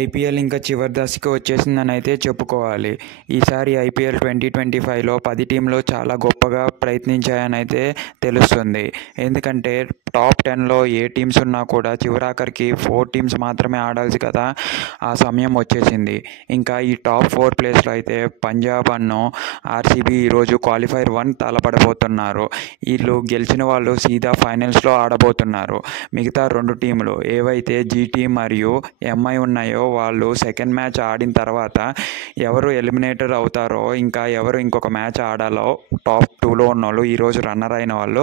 IPL ఇంకా చివరి దశకు వచ్చేసిందని అయితే చెప్పుకోవాలి. ఈసారి ఐపీఎల్ 2025లో 10 టీంలు చాలా గొప్పగా ప్రయత్నించాయని అయితే తెలుస్తుంది. ఎందుకంటే టాప్ 10లో ఏ టీమ్స్ ఉన్నా కూడా చివరాఖరికి 4 టీమ్స్ మాత్రమే ఆడాల్సి కదా ఆ సమయం వచ్చేసింది. ఇంకా ఈ టాప్ 4 ప్లేస్లో అయితే పంజాబ్ అను ఆర్సీబీ ఈరోజు క్వాలిఫైర్ 1 తలపడబోతున్నారు. వీళ్ళు గెలిచిన వాళ్ళు సీదా ఫైనల్స్లో ఆడబోతున్నారు. మిగతా 2 టీంలు ఏవైతే జీటీ మరియు ఎంఐ ఉన్నాయో వాళ్ళు సెకండ్ మ్యాచ్ ఆడిన తర్వాత ఎవరు ఎలిమినేటర్ అవుతారో ఇంకా ఎవరు ఇంకొక మ్యాచ్ ఆడాలో టాప్ 2లో ఉన్న వాళ్ళు ఈరోజు రన్నర్ అయిన వాళ్ళు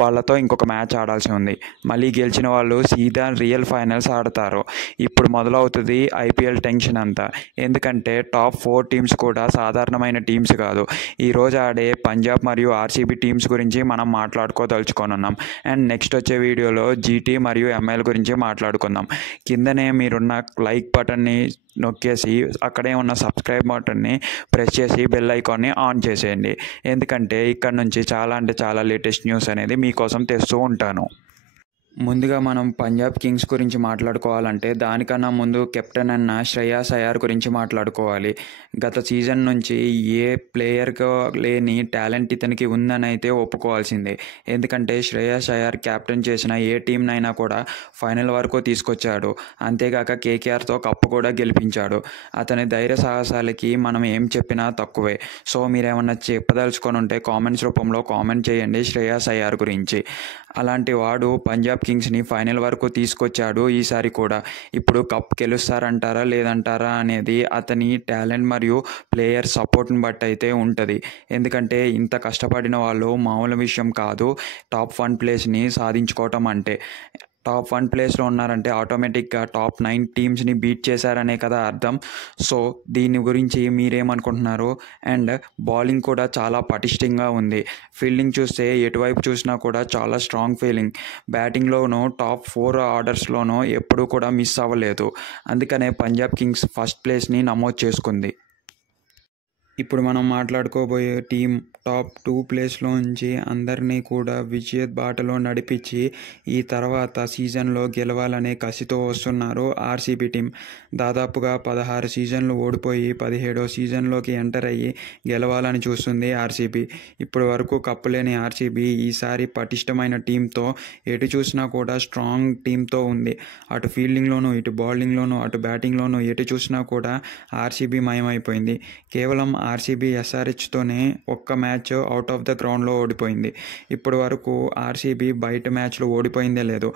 వాళ్ళతో ఇంకొక మ్యాచ్ ఆడాల్సి ఉంది. మళ్ళీ గెలిచిన వాళ్ళు సీదా రియల్ ఫైనల్స్ ఆడతారు. ఇప్పుడు మొదలవుతుంది ఐపీఎల్ టెన్షన్ అంతా. ఎందుకంటే టాప్ 4 టీమ్స్ కూడా సాధారణమైన టీమ్స్ కాదు. ఈరోజు ఆడే పంజాబ్ మరియు ఆర్సీబీ టీమ్స్ గురించి మనం మాట్లాడుకోదలుచుకొనున్నాం. అండ్ నెక్స్ట్ వచ్చే వీడియోలో జీటీ మరియు ఎంఐల గురించి మాట్లాడుకుందాం. కిందనే మీరున్న లైక్ బటన్ని నొక్కేసి అక్కడే ఉన్న సబ్స్క్రైబ్ బటన్ని ప్రెస్ చేసి బెల్ ఐకాన్ని ఆన్ చేసేయండి. ఎందుకంటే ఇక్కడ నుంచి చాలా అంటే చాలా లేటెస్ట్ న్యూస్ అనేది మీకోసం తెస్తూ ఉంటాను. ముందుగా మనం పంజాబ్ కింగ్స్ గురించి మాట్లాడుకోవాలంటే దానికన్నా ముందు కెప్టెన్ అన్న శ్రేయాస్ అయ్యర్ గురించి మాట్లాడుకోవాలి. గత సీజన్ నుంచి ఏ ప్లేయర్గా లేని టాలెంట్ ఇతనికి ఉందని అయితే ఒప్పుకోవాల్సిందే. ఎందుకంటే శ్రేయాస్ అయ్యర్ కెప్టెన్ చేసిన ఏ టీంనైనా కూడా ఫైనల్ వరకు తీసుకొచ్చాడు. అంతేగాక కేకేఆర్తో కప్పు కూడా గెలిపించాడు. అతని ధైర్య సాహసాలకి మనం ఏం చెప్పినా తక్కువే. సో మీరేమన్నా చెప్పదలుచుకొని ఉంటే కామెంట్స్ రూపంలో కామెంట్ చేయండి శ్రేయాస్ అయ్యర్ గురించి. అలాంటి వాడు పంజాబ్ కింగ్స్ని ఫైనల్ వరకు తీసుకొచ్చాడు. ఈసారి కూడా ఇప్పుడు కప్ గెలుస్తారంటారా లేదంటారా అనేది అతని టాలెంట్ మరియు ప్లేయర్ సపోర్ట్ని బట్టి అయితే ఉంటుంది. ఎందుకంటే ఇంత కష్టపడిన వాళ్ళు మామూలు విషయం కాదు టాప్ 1 ప్లేస్ని సాధించుకోవటం అంటే. టాప్ 1 ప్లేస్లో ఉన్నారంటే ఆటోమేటిక్గా టాప్ 9 టీమ్స్ని బీట్ చేశారనే కదా అర్థం. సో దీని గురించి మీరేమనుకుంటున్నారు? అండ్ బౌలింగ్ కూడా చాలా పటిష్టంగా ఉంది. ఫీల్డింగ్ చూస్తే ఎటువైపు చూసినా కూడా చాలా స్ట్రాంగ్ ఫీల్డింగ్. బ్యాటింగ్లోనూ టాప్ 4 ఆర్డర్స్లోనూ ఎప్పుడూ కూడా మిస్ అవ్వలేదు. అందుకనే పంజాబ్ కింగ్స్ ఫస్ట్ ప్లేస్ని నమోదు చేసుకుంది. ఇప్పుడు మనం మాట్లాడుకోబోయే టీం టాప్ 2 ప్లేస్లోంచి అందరినీ కూడా విజయ బాటలో నడిపించి ఈ తర్వాత సీజన్లో గెలవాలనే కసితో వస్తున్నారు ఆర్సీబీ టీం. దాదాపుగా 16 సీజన్లు ఓడిపోయి 17వ సీజన్లోకి ఎంటర్ అయ్యి గెలవాలని చూస్తుంది ఆర్సీబీ. ఇప్పటి వరకు కప్పులేని ఆర్సీబీ ఈసారి పటిష్టమైన టీంతో ఎటు చూసినా కూడా స్ట్రాంగ్ టీంతో ఉంది. అటు ఫీల్డింగ్లోనూ ఇటు బౌలింగ్లోనూ అటు బ్యాటింగ్లోనూ ఎటు చూసినా కూడా ఆర్సీబీ మయమైపోయింది. కేవలం ఆర్సీబీ ఎస్ఆర్హెచ్తోనే ఒక్క మ్యాచ్ అవుట్ ఆఫ్ ద గ్రౌండ్లో ఓడిపోయింది. ఇప్పటి వరకు ఆర్సీబీ బయట మ్యాచ్లో ఓడిపోయిందే లేదు.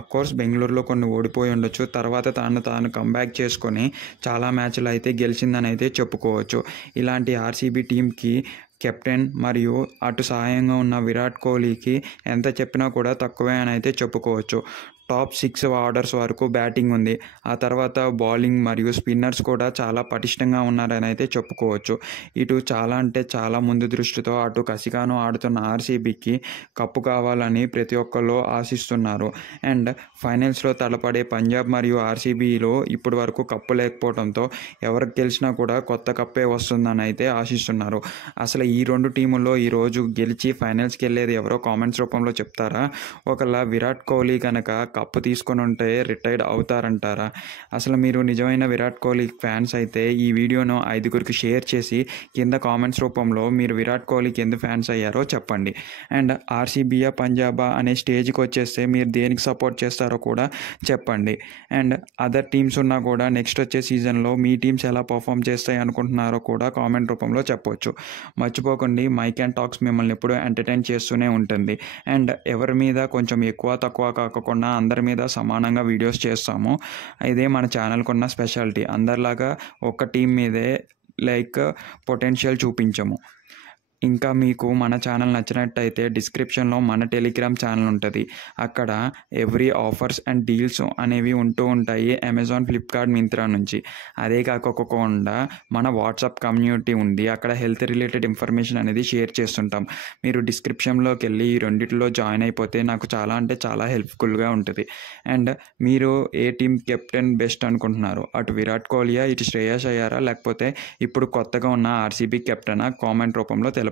అఫ్కోర్స్ బెంగళూరులో కొన్ని ఓడిపోయి ఉండొచ్చు. తర్వాత తాను కంబ్యాక్ చేసుకొని చాలా మ్యాచ్లు అయితే గెలిచిందని అయితే చెప్పుకోవచ్చు. ఇలాంటి ఆర్సీబీ టీంకి కెప్టెన్ మరియు అటు సహాయంగా ఉన్న విరాట్ కోహ్లీకి ఎంత చెప్పినా కూడా తక్కువే అని అయితే చెప్పుకోవచ్చు. టాప్ 6 ఆర్డర్స్ వరకు బ్యాటింగ్ ఉంది. ఆ తర్వాత బౌలింగ్ మరియు స్పిన్నర్స్ కూడా చాలా పటిష్టంగా ఉన్నారని అయితే చెప్పుకోవచ్చు. ఇటు చాలా అంటే చాలా ముందు దృష్టితో అటు కసిగాను ఆడుతున్న ఆర్సీబీకి కప్పు కావాలని ప్రతి ఒక్కళ్ళు ఆశిస్తున్నారు. అండ్ ఫైనల్స్లో తలపడే పంజాబ్ మరియు ఆర్సీబీలో ఇప్పటి వరకు కప్పు లేకపోవడంతో ఎవరికి గెలిచినా కూడా కొత్త కప్పే వస్తుందని అయితే ఆశిస్తున్నారు. అసలు ఈ 2 టీముల్లో ఈరోజు గెలిచి ఫైనల్స్కి వెళ్ళేది ఎవరో కామెంట్స్ రూపంలో చెప్తారా? ఒకవేళ విరాట్ కోహ్లీ కనుక కప్పు తీసుకొని ఉంటే రిటైర్డ్ అవుతారంటారా? అసలు మీరు నిజమైన విరాట్ కోహ్లీ ఫ్యాన్స్ అయితే ఈ వీడియోను 5గురికి షేర్ చేసి కింద కామెంట్స్ రూపంలో మీరు విరాట్ కోహ్లీకి ఎందుకు ఫ్యాన్స్ అయ్యారో చెప్పండి. అండ్ ఆర్సీబీయా పంజాబా అనే స్టేజ్కి వచ్చేస్తే మీరు దేనికి సపోర్ట్ చేస్తారో కూడా చెప్పండి. అండ్ అదర్ టీమ్స్ ఉన్నా కూడా నెక్స్ట్ వచ్చే సీజన్లో మీ టీమ్స్ ఎలా పర్ఫామ్ చేస్తాయి అనుకుంటున్నారో కూడా కామెంట్ రూపంలో చెప్పొచ్చు. మర్చిపోకండి మైక్ అండ్ టాక్స్ మిమ్మల్ని ఎప్పుడూ ఎంటర్టైన్ చేస్తూనే ఉంటుంది. అండ్ ఎవరి మీద కొంచెం ఎక్కువ తక్కువ కాకుండా అందరి మీద సమానంగా వీడియోస్ చేస్తాము. ఇదే మన ఛానల్కి ఉన్న స్పెషాలిటీ. అందరిలాగా ఒక్క టీం మీదే పొటెన్షియల్ చూపించము. ఇంకా మీకు మన ఛానల్ నచ్చినట్టయితే డిస్క్రిప్షన్లో మన టెలిగ్రామ్ ఛానల్ ఉంటుంది. అక్కడ ఎవ్రీ ఆఫర్స్ అండ్ డీల్స్ అనేవి ఉంటూ ఉంటాయి అమెజాన్, ఫ్లిప్కార్ట్, మింత్రా నుంచి. అదే కాకుండా మన వాట్సాప్ కమ్యూనిటీ ఉంది. అక్కడ హెల్త్ రిలేటెడ్ ఇన్ఫర్మేషన్ అనేది షేర్ చేస్తుంటాం. మీరు డిస్క్రిప్షన్లోకి వెళ్ళి ఈ రెండిట్లో జాయిన్ అయిపోతే నాకు చాలా అంటే చాలా హెల్ప్ఫుల్గా ఉంటుంది. అండ్ మీరు ఏ టీం కెప్టెన్ బెస్ట్ అనుకుంటున్నారు? అటు విరాట్ కోహ్లీయా, ఇటు శ్రేయాస్ అయ్యారా, లేకపోతే ఇప్పుడు కొత్తగా ఉన్న ఆర్సీబీ కెప్టెనా? కామెంట్ రూపంలో తెలపండి.